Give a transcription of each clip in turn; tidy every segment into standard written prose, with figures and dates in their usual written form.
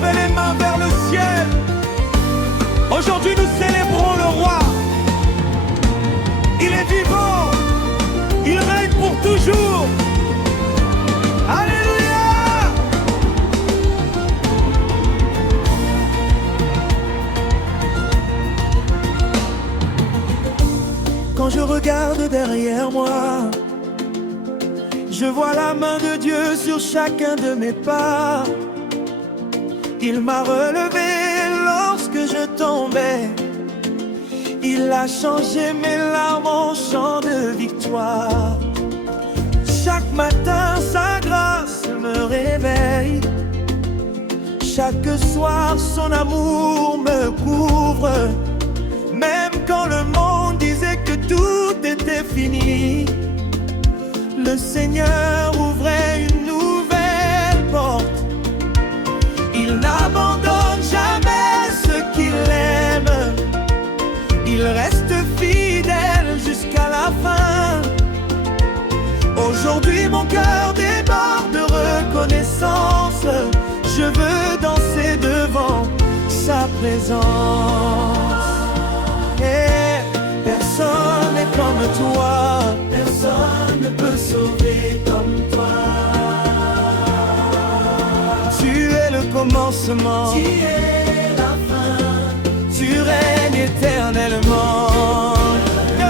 Levez les mains vers le ciel. Aujourd'hui nous célébrons le roi. Il est vivant. Il règne pour toujours. Alléluia. Quand je regarde derrière moi, je vois la main de Dieu sur chacun de mes pas. Il m'a relevé lorsque je tombais. Il a changé mes larmes en chants de victoire. Chaque matin, sa grâce me réveille. Chaque soir, son amour me couvre. Même quand le monde disait que tout était fini, le Seigneur ouvrait une nouvelle porte. Il n'abandonne jamais ceux qu'il aime. Il reste fidèle jusqu'à la fin. Aujourd'hui mon cœur déborde de reconnaissance. Je veux danser devant sa présence. Et personne n'est comme toi. Personne ne peut sauver comme toi. Tu es le commencement. Tu es la fin. Tu règnes éternellement. Oh,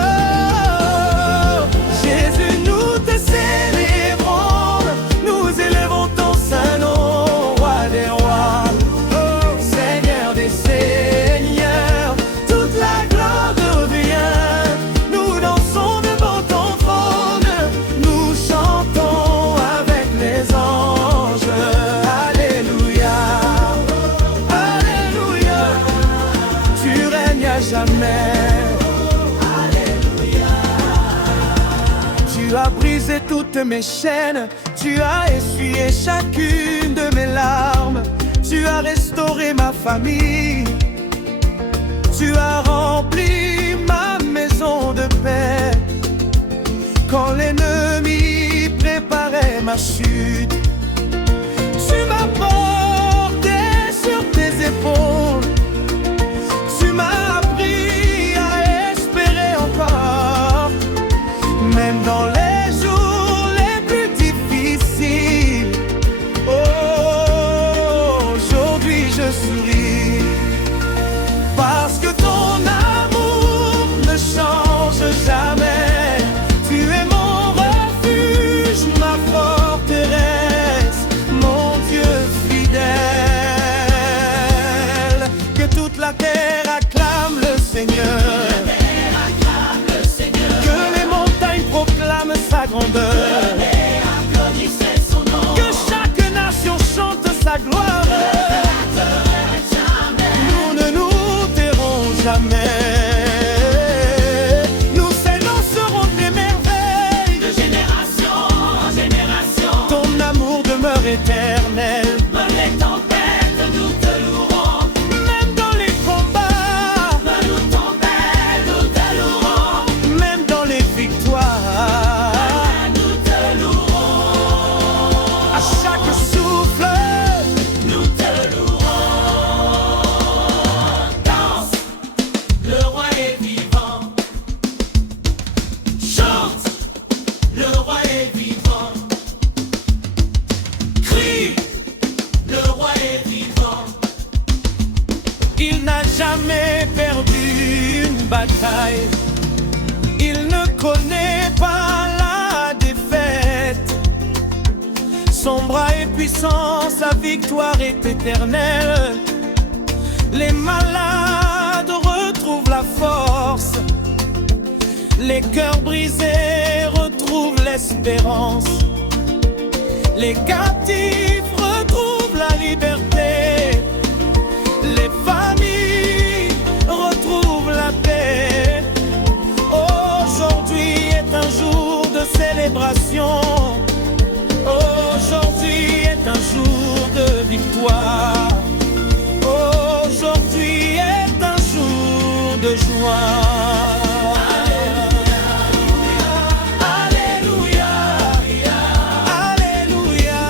Jésus, nous te célébrons. Nous élevons ton saint nom, roi des rois. Oh, Seigneur des seigneurs, toute la gloire te revient. Nous dansons devant ton trône. Nous chantons avec les anges. Alléluia. Alléluia. Tu règnes à jamais. Alléluia. Tu as brisé toutes mes chaînes. Tu as essuyé chacune de mes larmes. Tu as restauré ma famille. Tu as rempli ma maison de paix. Quand l'ennemi préparait ma chute, tu m'as porté sur tes épaules. Tu m'as appris à espérer encore. Même dans les jours les plus difficiles, oh, aujourd'hui je souris. Parce que ton amour ne change jamais. Tu es mon refuge, ma forteresse, mon Dieu fidèle. Que toute la terre acclame le Seigneur. Que les montagnes proclament sa grandeur. Que chaque nation chante sa gloire. Nous ne nous tairons jamais. Nous s'élancerons des merveilles. De génération en génération, ton amour demeure éternel. Même les tempêtes, nous te louerons. Même dans les combats, nous te louerons. Même dans les victoires, nous te louerons. À chaque souffle, nous te louerons. Danse, le roi est vivant. Chante, le roi est vivant. Crie, le roi est vivant. Il n'a jamais perdu une bataille. Il ne connaît pas la défaite. Son bras est puissant, sa victoire est éternelle. Les malades retrouvent la force. Les cœurs brisés retrouvent l'espérance. Les captifs retrouvent la liberté. Les familles retrouvent la paix. Aujourd'hui est un jour de célébration. Aujourd'hui est un jour de victoire. Aujourd'hui est un jour de joie. Alléluia. Alléluia.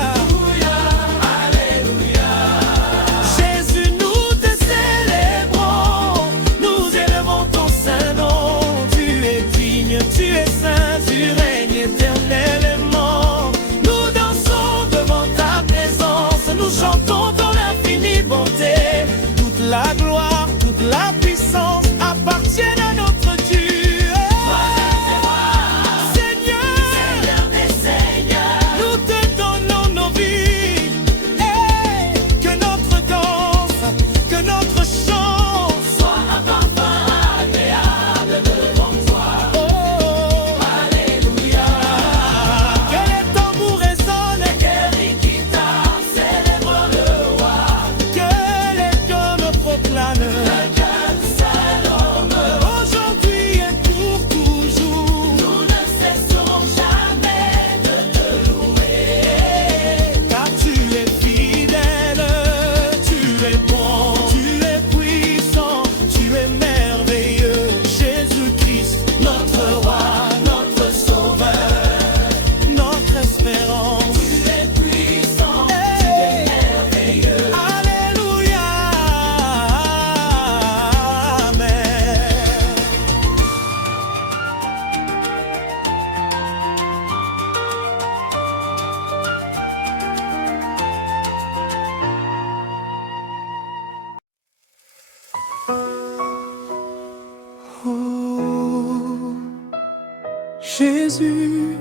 Jésus,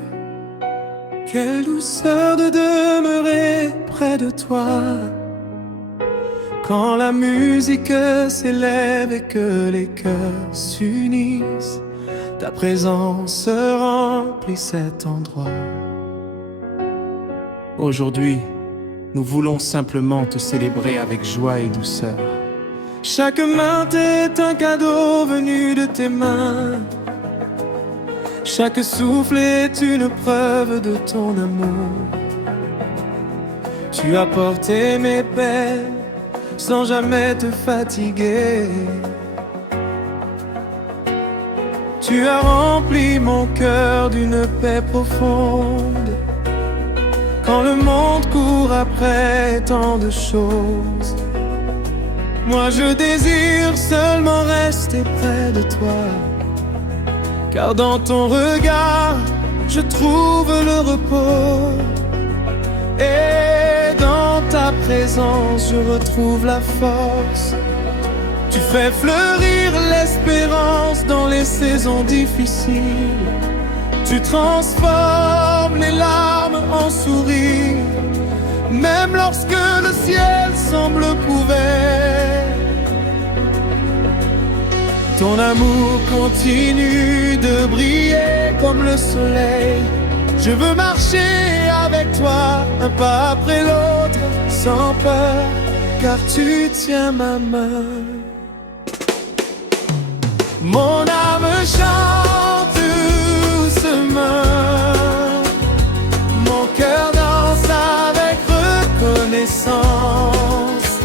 quelle douceur de demeurer près de toi. Quand la musique s'élève et que les cœurs s'unissent, ta présence remplit cet endroit. Aujourd'hui, nous voulons simplement te célébrer avec joie et douceur. Chaque main est un cadeau venu de tes mains. Chaque souffle est une preuve de ton amour. Tu as porté mes peines sans jamais te fatiguer. Tu as rempli mon cœur d'une paix profonde. Quand le monde court après tant de choses, moi je désire seulement rester près de toi. Car dans ton regard, je trouve le repos. Et dans ta présence, je retrouve la force. Tu fais fleurir l'espérance dans les saisons difficiles. Tu transformes les larmes en sourires, même lorsque le ciel semble couvert. Ton amour continue de briller comme le soleil. Je veux marcher avec toi, un pas après l'autre, sans peur, car tu tiens ma main. Mon âme chante doucement, mon cœur danse avec reconnaissance.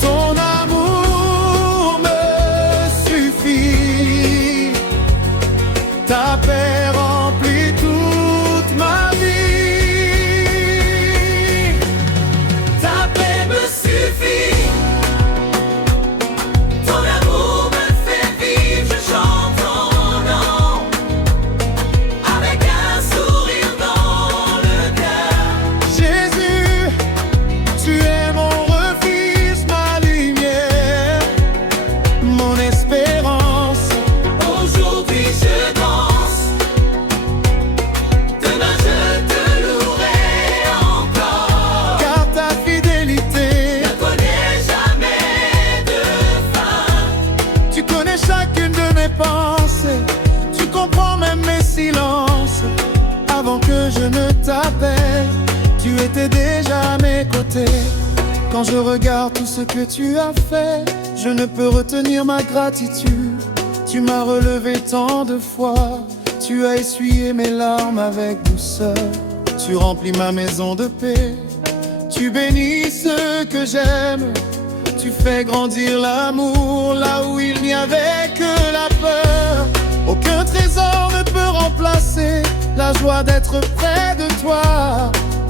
Ton amour me suffit, ta paix remplit toute ma vie. Ta paix me suffit, ton amour me fait vivre. Je chante ton nom avec un sourire dans le cœur. Jésus, tu es mon refuge, ma lumière, mon espérance. Aujourd'hui je danse, demain je te louerai encore. Car ta fidélité ne connaît jamais de fin. Tu connais chacune de mes pensées, tu comprends même mes silences. Avant que je ne t'appelle, tu étais déjà à mes côtés. Quand je regarde tout ce que tu as fait, je ne peux retenir ma gratitude. Tu m'as relevé tant de fois, tu as essuyé mes larmes avec douceur. Tu remplis ma maison de paix, tu bénis ceux que j'aime. Tu fais grandir l'amour là où il n'y avait que la peur. Aucun trésor ne peut remplacer la joie d'être près de toi.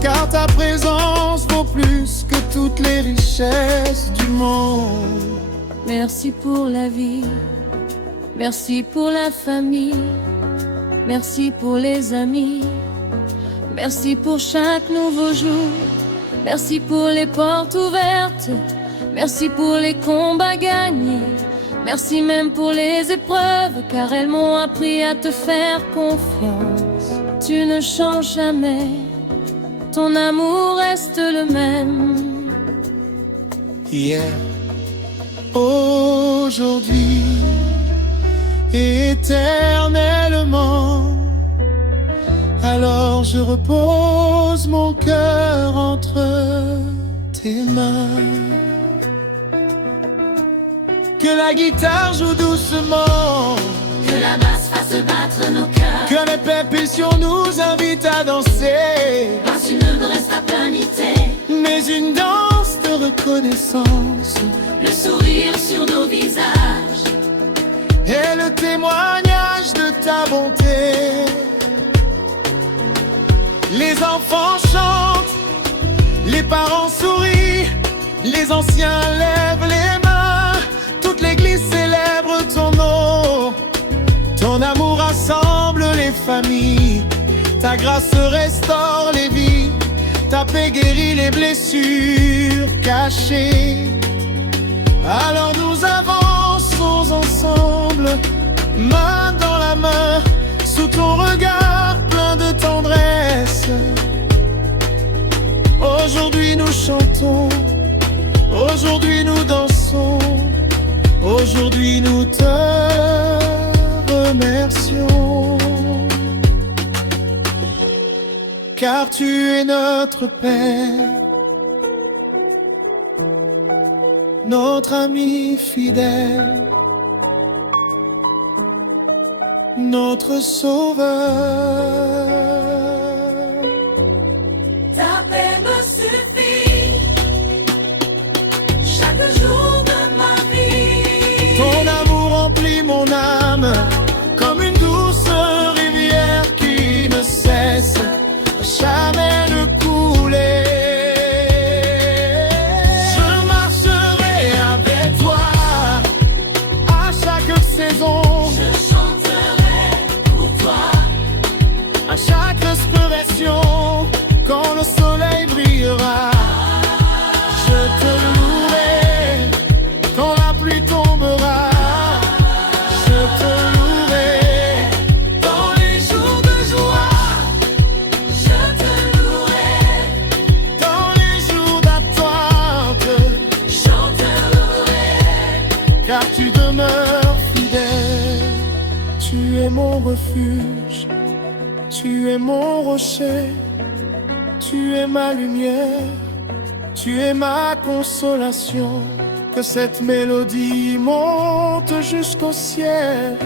Car ta présence vaut plus que toutes les richesses du monde. Merci pour la vie, merci pour la famille, merci pour les amis, merci pour chaque nouveau jour, merci pour les portes ouvertes, merci pour les combats gagnés, merci même pour les épreuves, car elles m'ont appris à te faire confiance. Tu ne changes jamais, ton amour reste le même. Hier, aujourd'hui, éternellement. Alors je repose mon cœur entre tes mains. Que la guitare joue doucement, Que la basse fasse battre nos cœurs, que les pulsions nous invitent à danser. passe une vraie saplanité, Mais une danse de reconnaissance le sourire sur nos visages. et le témoignage de ta bonté. Les enfants chantent, les parents sourient, les anciens lèvent les mains, toute l'église célèbre ton nom. Ton amour rassemble les familles, ta grâce restaure les vies, ta paix guérit les blessures cachées. Alors nous avançons ensemble, main dans la main, sous ton regard plein de tendresse. Aujourd'hui nous chantons, aujourd'hui nous dansons, aujourd'hui nous te remercions. Car tu es notre Père, notre ami fidèle, notre Sauveur. Ta paix me suffit chaque jour de ma vie. Ton amour remplit mon âme comme une douce rivière qui ne cesse jamais de couler. Je marcherai avec toi à chaque saison. Je chanterai pour toi À chaque respiration, quand le soleil brillera, je te louerai. Quand la pluie tombera, je te louerai. Dans les jours de joie, je te louerai. dans les jours d'attente, Je te louerai. car tu demeures fidèle. Tu es mon refuge, tu es mon rocher, tu es ma lumière, tu es ma consolation. Que cette mélodie monte jusqu'au ciel,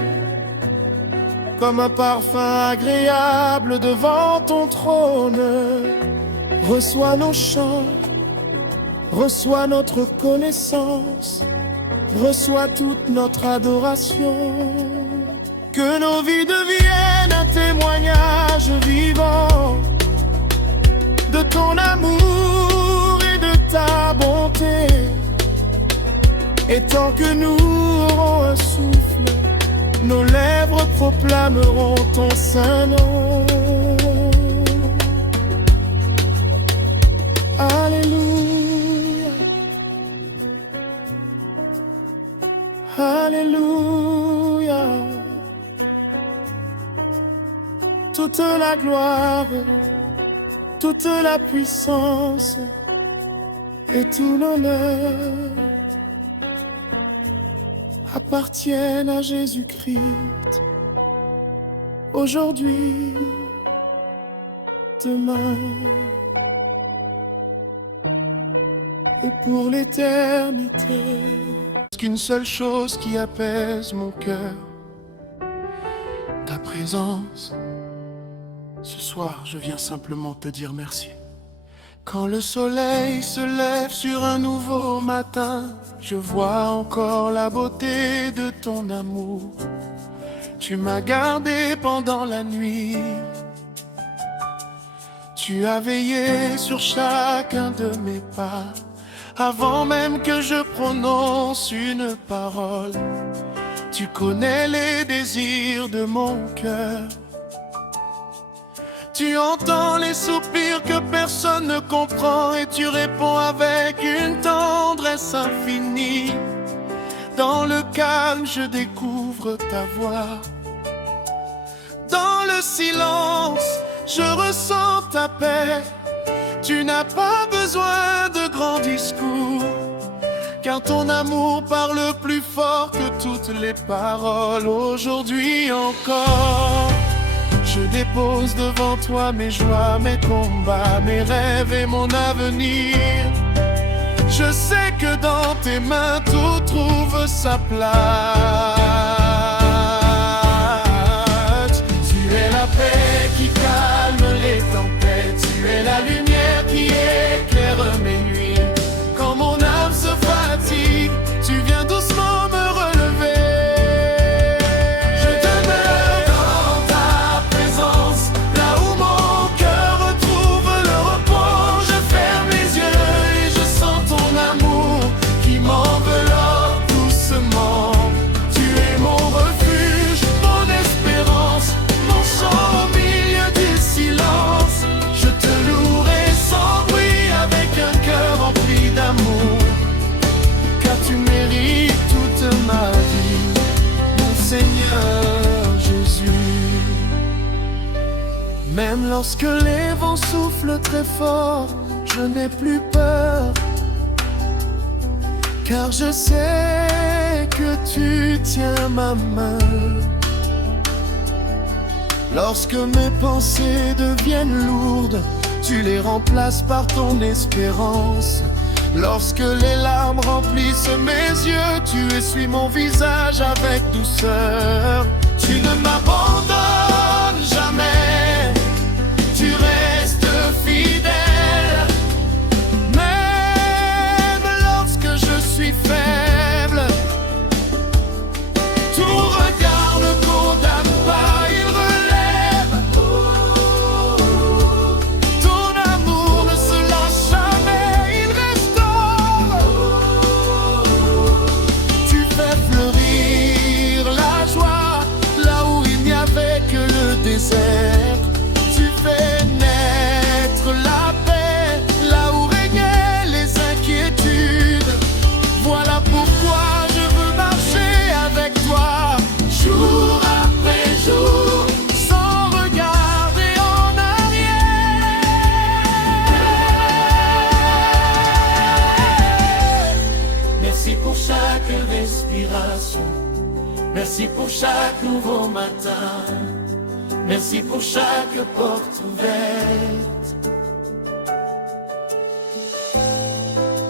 comme un parfum agréable devant ton trône. Reçois nos chants, reçois notre connaissance, reçois toute notre adoration. Que nos vies deviennent un témoignage vivant de ton amour et de ta bonté. Et tant que nous aurons un souffle, nos lèvres proclameront ton saint nom. Alléluia, Alléluia. Toute la gloire, toute la puissance et tout l'honneur appartiennent à Jésus-Christ, aujourd'hui, demain et pour l'éternité. Qu'une seule chose qui apaise mon cœur, ta présence. Ce soir, je viens simplement te dire merci. Quand le soleil se lève sur un nouveau matin, je vois encore la beauté de ton amour. Tu m'as gardé pendant la nuit. Tu as veillé sur chacun de mes pas, avant même que je prononce une parole. Tu connais les désirs de mon cœur. Tu entends les soupirs que personne ne comprend et tu réponds avec une tendresse infinie. Dans le calme, je découvre ta voix. Dans le silence, je ressens ta paix. Tu n'as pas besoin de grands discours, car ton amour parle plus fort que toutes les paroles. Aujourd'hui encore, je dépose devant toi mes joies, mes combats, mes rêves et mon avenir. Je sais que dans tes mains tout trouve sa place. Tu es la paix qui calme les tempêtes, tu es la lumière qui éclaire mes nuits. Quand mon âme se fatigue, tu viens doucement me relever. Mon Lorsque les vents soufflent très fort, je n'ai plus peur, car je sais que tu tiens ma main. Lorsque mes pensées deviennent lourdes, tu les remplaces par ton espérance. Lorsque les larmes remplissent mes yeux, tu essuies mon visage avec douceur. Tu ne m'abandonnes jamais, tu restes fidèle. Même lorsque je suis faible, ton regard ne condamne pas, il relève. Ton amour ne se lâche jamais, il restaure. Tu fais fleurir la joie là où il n'y avait que le désert. Tu fais naître la paix là où régnaient les inquiétudes. Voilà pourquoi je veux marcher avec toi, jour après jour, sans regarder en arrière. Merci pour chaque respiration, merci pour chaque nouveau matin, merci pour chaque porte ouverte.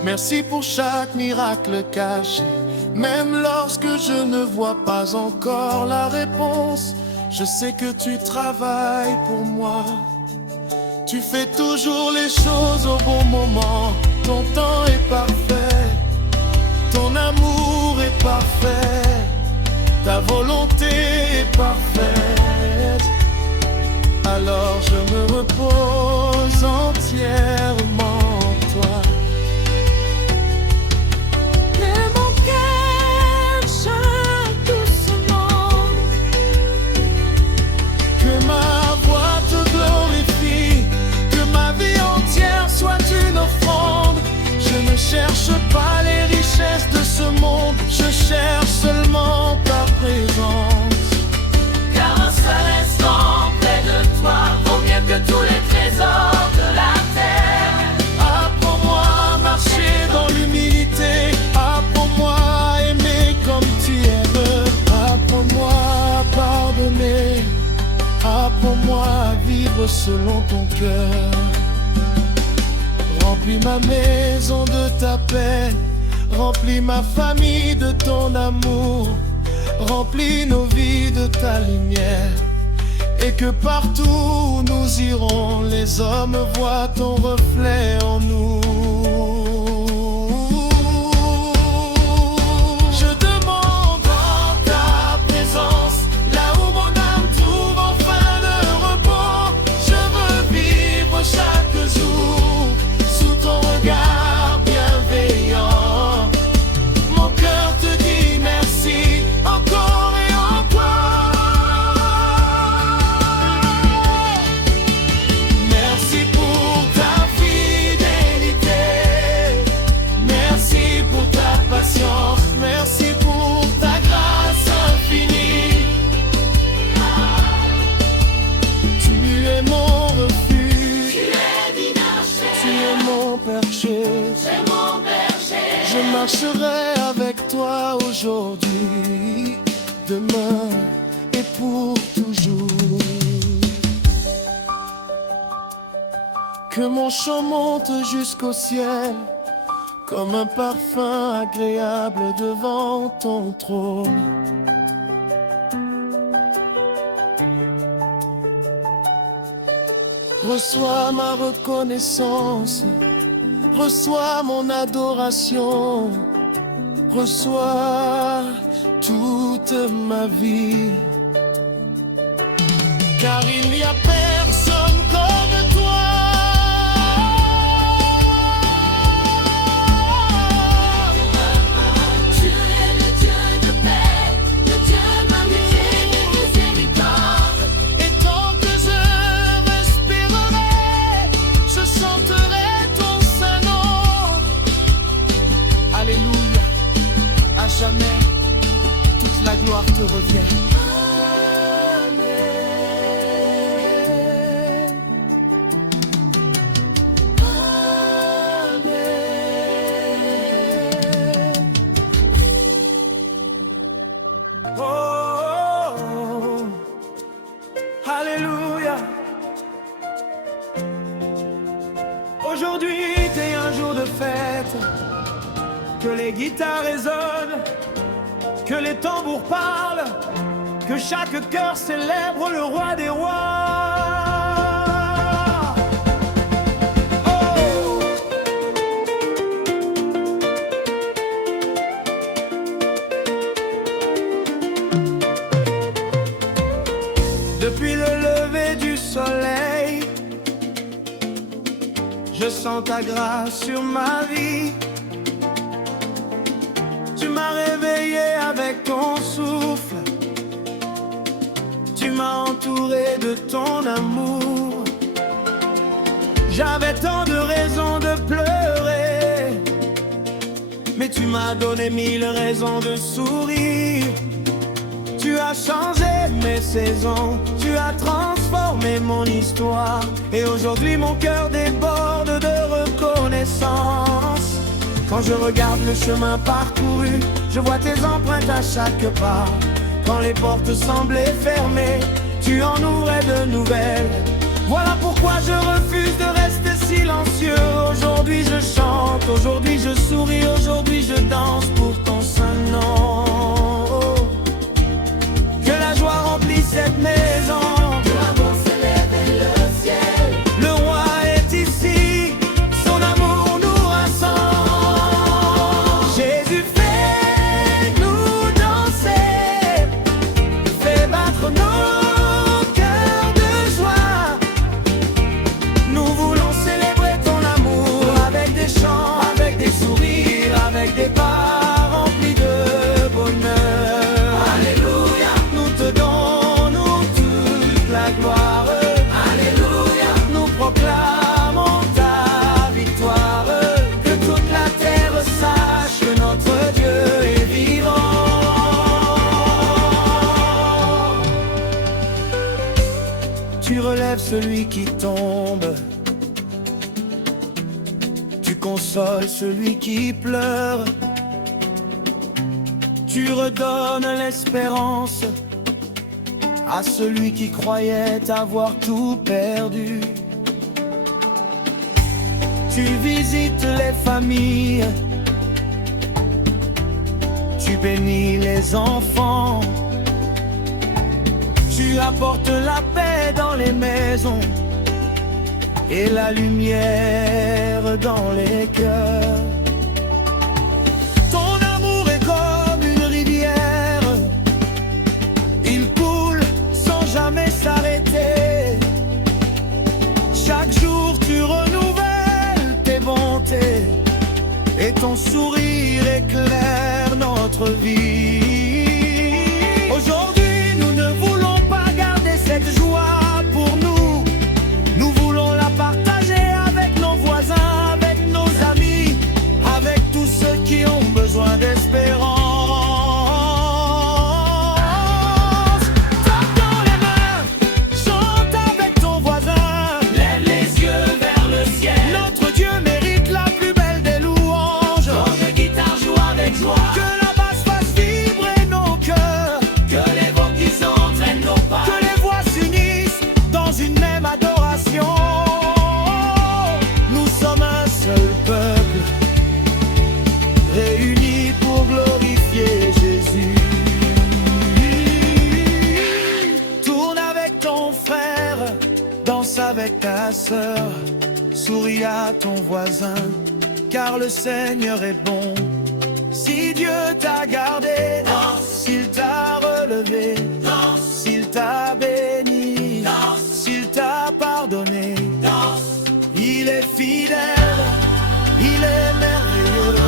Merci pour chaque miracle caché, même lorsque je ne vois pas encore la réponse. Je sais que tu travailles pour moi. Tu fais toujours les choses au bon moment. Ton temps est parfait, ton amour est parfait, ta volonté est parfaite. Alors je me repose entièrement en toi. Mais mon cœur chante doucement, Que ma voix te glorifie, que ma vie entière soit une offrande. Je ne cherche pas les richesses de ce monde, je cherche seulement ta présence. Car un seul instant près de toi vaut mieux que tous les trésors de la terre. Apprends-moi à marcher dans l'humilité, apprends-moi à aimer comme tu aimes. Apprends-moi à pardonner, apprends-moi à vivre selon ton cœur. Remplis ma maison de ta paix, remplis ma famille de ton amour, remplis nos vies de ta lumière. Et que partout où nous irons, les hommes voient ton reflet en nous. Je demande en ta présence, là où mon âme trouve enfin le repos. Je veux vivre chaque jour sous ton regard bienveillant. Mon cœur te dit merci encore et encore. Merci pour ta fidélité, merci pour ta patience, merci pour ta grâce infinie. Tu es mon refuge, tu es mon berger, je marcherai avec toi aujourd'hui, demain et pour toujours. Que mon chant monte jusqu'au ciel, comme un parfum agréable devant ton trône. Reçois ma reconnaissance, reçois mon adoration, reçois toute ma vie. Car il n'y a personne comme toi. Tu es le Dieu de paix, le Dieu d'amitié et de miséricorde. Et tant que je respirerai, je chanterai ton saint nom. Alléluia, à jamais, toute la gloire te revient. Amen. Aujourd'hui t'es un jour de fête, que les guitares résonnent, que les tambours parlent, que chaque cœur célèbre le roi des rois. Oh! Depuis le lever du soleil, je sens ta grâce sur ma vie. Tu m'as réveillé avec ton souffle, tu m'as entouré de ton amour. J'avais tant de raisons de pleurer, mais tu m'as donné 1000 raisons de sourire. Tu as changé mes saisons, tu as transformé mon histoire. Et aujourd'hui mon cœur déborde de reconnaissance. Quand je regarde le chemin parcouru, je vois tes empreintes à chaque pas. Quand les portes semblaient fermées, tu en ouvrais de nouvelles. Voilà pourquoi je refuse de rester silencieux. Aujourd'hui je chante, aujourd'hui je souris, aujourd'hui je danse pour ton saint nom. Que la joie remplisse cette maison. Que l'amour s'élève et le ciel. Le roi est ici, son amour nous rassemble. Jésus fait nous danser, fait battre nos cœurs de joie. Nous voulons célébrer ton amour avec des chants, avec des sourires, avec des pas remplis de bonheur. Alléluia, Nous te donnons toute la gloire. Alléluia, Nous proclamons ta victoire. Que toute la terre sache que notre Dieu est vivant. Tu relèves celui qui tombe, tu consoles celui qui pleure. Tu redonnes l'espérance à celui qui croyait avoir tout perdu. Tu visites les familles, tu bénis les enfants. Tu apportes la paix dans les maisons et la lumière dans les cœurs. Ton amour est comme une rivière, il coule sans jamais s'arrêter. Chaque jour tu renouvelles tes bontés et ton sourire éclaire notre vie. Aujourd'hui nous ne voulons pas garder cette joie pour nous. Nous voulons la partager avec nos voisins, avec nos amis, avec tous ceux qui ont besoin d'espérance. Tape dans les mains, chante avec ton voisin. lève les yeux vers le ciel. Notre Dieu mérite la plus belle des louanges. Quand de guitare joue avec joie. Que la basse fasse vibrer nos cœurs, Que les vents qui s'entraînent nos pas. que les voix s'unissent dans une même adoration. Nous sommes un seul peuple, réunis pour glorifier Jésus. Tourne avec ton frère, danse avec ta sœur, souris à ton voisin, car le Seigneur est bon. Si Dieu t'a gardé, s'il t'a relevé, s'il t'a béni, s'il t'a pardonné, il est fidèle, il est merveilleux,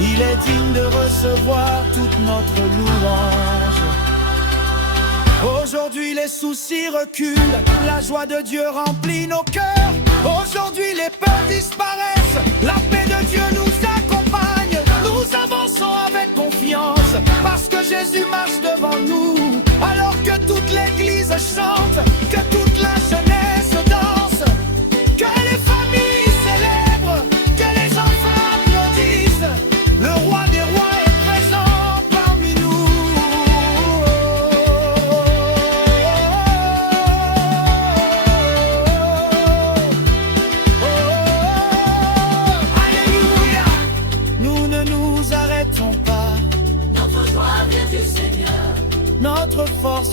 il est digne de recevoir toute notre louange. Aujourd'hui les soucis reculent, la joie de Dieu remplit nos cœurs. Aujourd'hui les peurs disparaissent, la paix de Dieu nous accompagne. Nous avançons avec confiance, parce que Jésus marche devant nous. Alors que toute l'église chante, que toute la jeunesse danse, que les familles célèbrent, que les enfants applaudissent. Le roi des rois est présent parmi nous.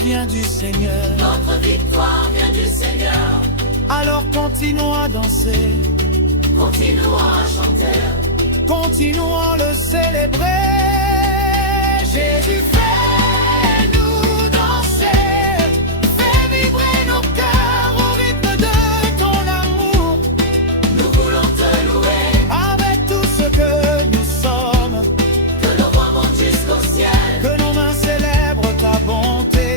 vient du Seigneur. Notre victoire vient du Seigneur. Alors continuons à danser, Continuons à chanter. continuons à le célébrer. Jésus, fais-nous danser, fais vibrer nos cœurs au rythme de ton amour. Nous voulons te louer. Avec tout ce que nous sommes, Que nos voix montent jusqu'au ciel. que nos mains célèbrent ta bonté.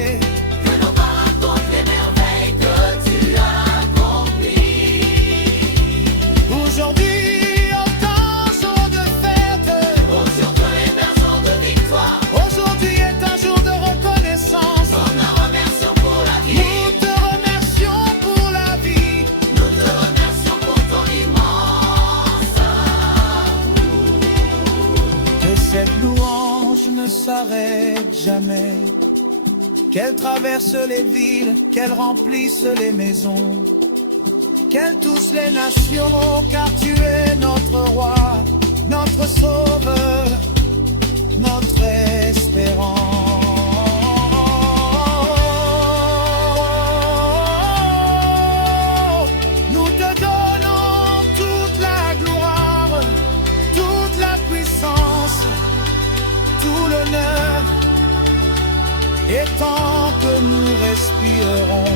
Que nos pas racontent les merveilles que tu as accomplies. Aujourd'hui, autant jour de fête. Oh, sur toi les berceaux de victoire. Aujourd'hui est un jour de reconnaissance. On te remercie pour la vie. Nous te remercions pour la vie. Nous te remercions pour ton immense amour. Que cette louange ne s'arrête jamais. Qu'elle traverse les villes, qu'elle remplisse les maisons, qu'elle touche les nations, car tu es notre roi, notre sauveur, notre espérance. Nous te donnons toute la gloire, toute la puissance, tout l'honneur. Et tant que nous respirerons,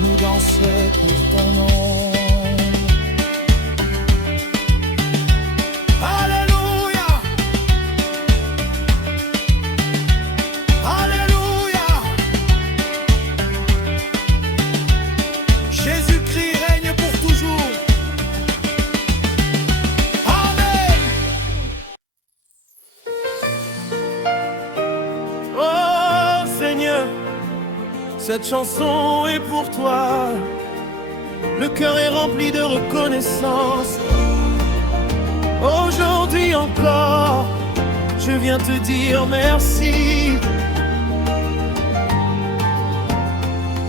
nous danserons pour ton nom. Alléluia, Alléluia. Jésus-Christ règne pour toujours. Amen. Oh Seigneur, cette chanson est pour toi. Le cœur est rempli de reconnaissance. Aujourd'hui encore, je viens te dire merci.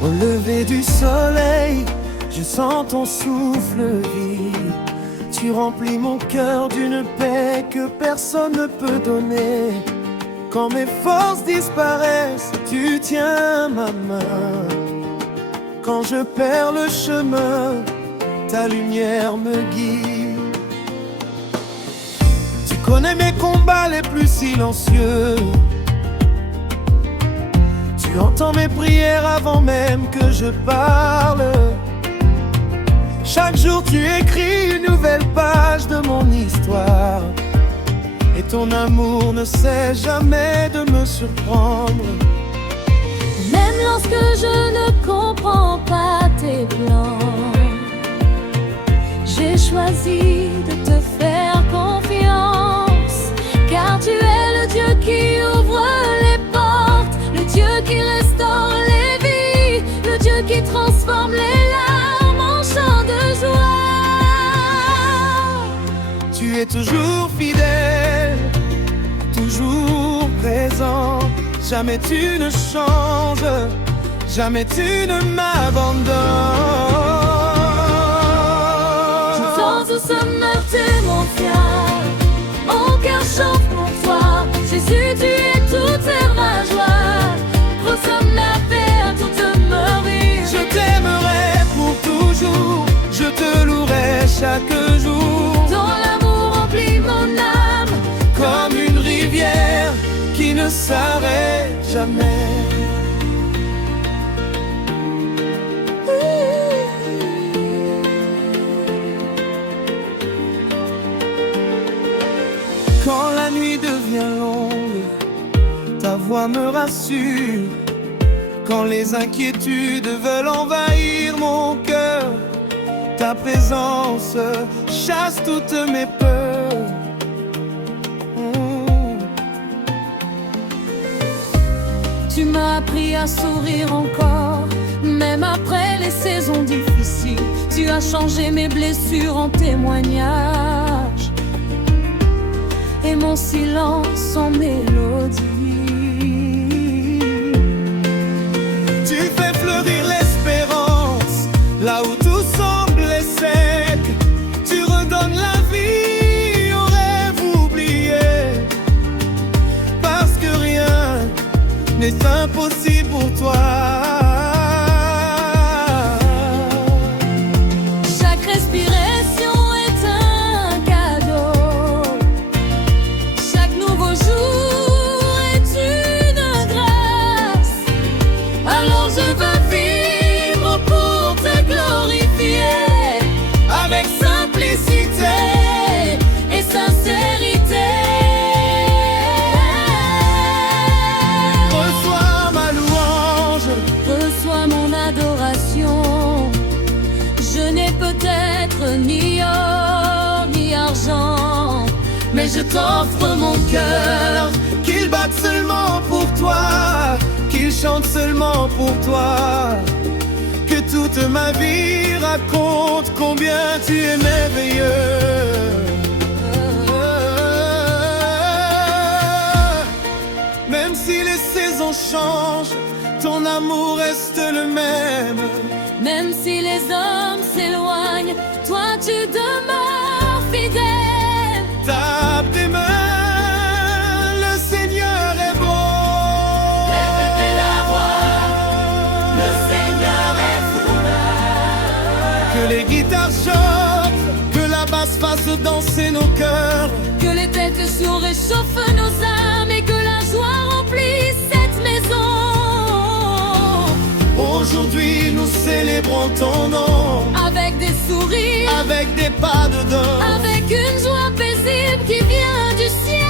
Au lever du soleil, je sens ton souffle vivre. Tu remplis mon cœur d'une paix que personne ne peut donner. Quand mes forces disparaissent, tu tiens ma main. Quand je perds le chemin, ta lumière me guide. Tu connais mes combats les plus silencieux. Tu entends mes prières avant même que je parle. Chaque jour tu écris une nouvelle page de mon histoire. Et ton amour ne cesse jamais de me surprendre. Même lorsque je ne comprends pas tes plans, j'ai choisi de te faire confiance. Car tu es le Dieu qui ouvre les portes, le Dieu qui restaure les vies, le Dieu qui transforme les larmes en chants de joie. Tu es toujours fidèle, toujours présent. Jamais tu ne changes, jamais tu ne m'abandonnes. J'entends doucement témoigner, mon cœur chante pour toi. Jésus, tu es toute ma joie. Ressonne la paix à toute ma vie. Je t'aimerai pour toujours, je te louerai chaque jour. Ton amour remplit mon âme Comme une rivière qui ne s'arrête jamais. Quand la nuit devient longue, ta voix me rassure. Quand les inquiétudes veulent envahir mon cœur, ta présence chasse toutes mes peurs. Tu m'as appris à sourire encore, même après les saisons difficiles. Tu as changé mes blessures en témoignages et mon silence en mélodie. Tu fais fleurir l'espérance là où tout semble sec. Tu redonnes la vie aux rêves oubliés. Parce que rien n'est impossible aussi pour toi. Chaque respiration est un cadeau. Chaque nouveau jour est une grâce. Alors je veux vivre pour te glorifier Avec simplicité et sincérité. reçois ma louange. Reçois mon adoration. Je n'ai peut-être ni or ni argent, mais je t'offre mon cœur. Qu'il batte seulement pour toi, qu'il chante seulement pour toi. Que toute ma vie raconte combien tu es merveilleux. Même si les saisons changent, ton amour reste le même. Même si les hommes s'éloignent, toi tu demeures fidèle. Tape tes mains, le Seigneur est bon. Lève la voix, le Seigneur est fou. Que les guitares chantent, que la basse fasse danser nos cœurs. Que les têtes sourds réchauffent nos âmes et que la joie remplisse cette maison. Aujourd'hui nous célébrons ton nom, Avec des sourires, avec des pas de danse. avec une joie paisible qui vient du ciel.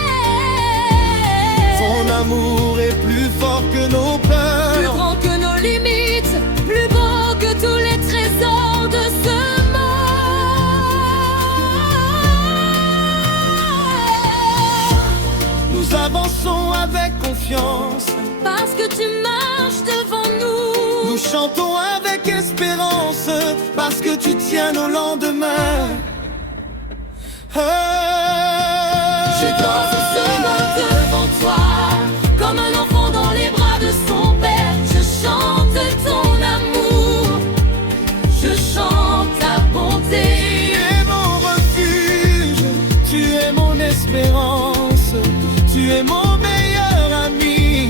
Ton amour est plus fort que nos Plus peurs. grand que nos limites, plus beau que tous les trésors de ce monde. Nous avançons avec confiance, Parce que tu marches devant nous. nous chantons avec espérance, parce que tu tiens nos lendemains. Je danse seulement devant toi, comme un enfant dans les bras de son père. Je chante ton amour, je chante ta bonté. Tu es mon refuge, tu es mon espérance, tu es mon meilleur ami,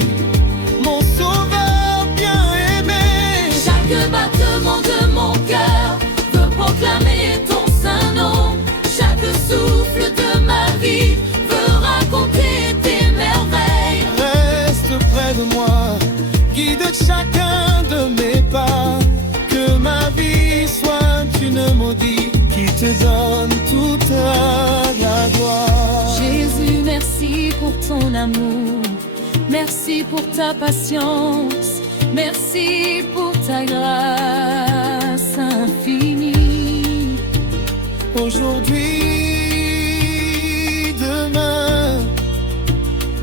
mon sauveur bien-aimé. Chaque battement de mon cœur veut proclamer ton saint nom. Chaque souffle de ma vie veut raconter tes merveilles. Reste près de moi, guide chacun de mes pas. Que ma vie soit une maudite qui te donne toute la gloire. Jésus, merci pour ton amour. Merci pour ta patience. Merci pour ta grâce infinie. Aujourd'hui, demain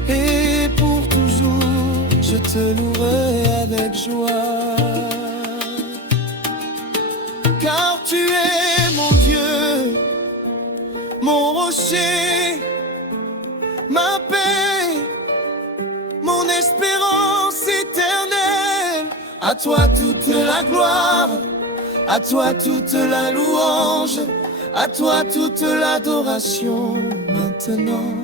et pour toujours, je te louerai avec joie. Car tu es mon Dieu, mon rocher, ma paix, mon espérance éternelle. À toi toute la gloire, à toi toute la louange, à toi toute l'adoration, maintenant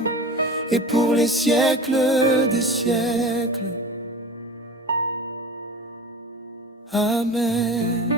et pour les siècles des siècles. Amen.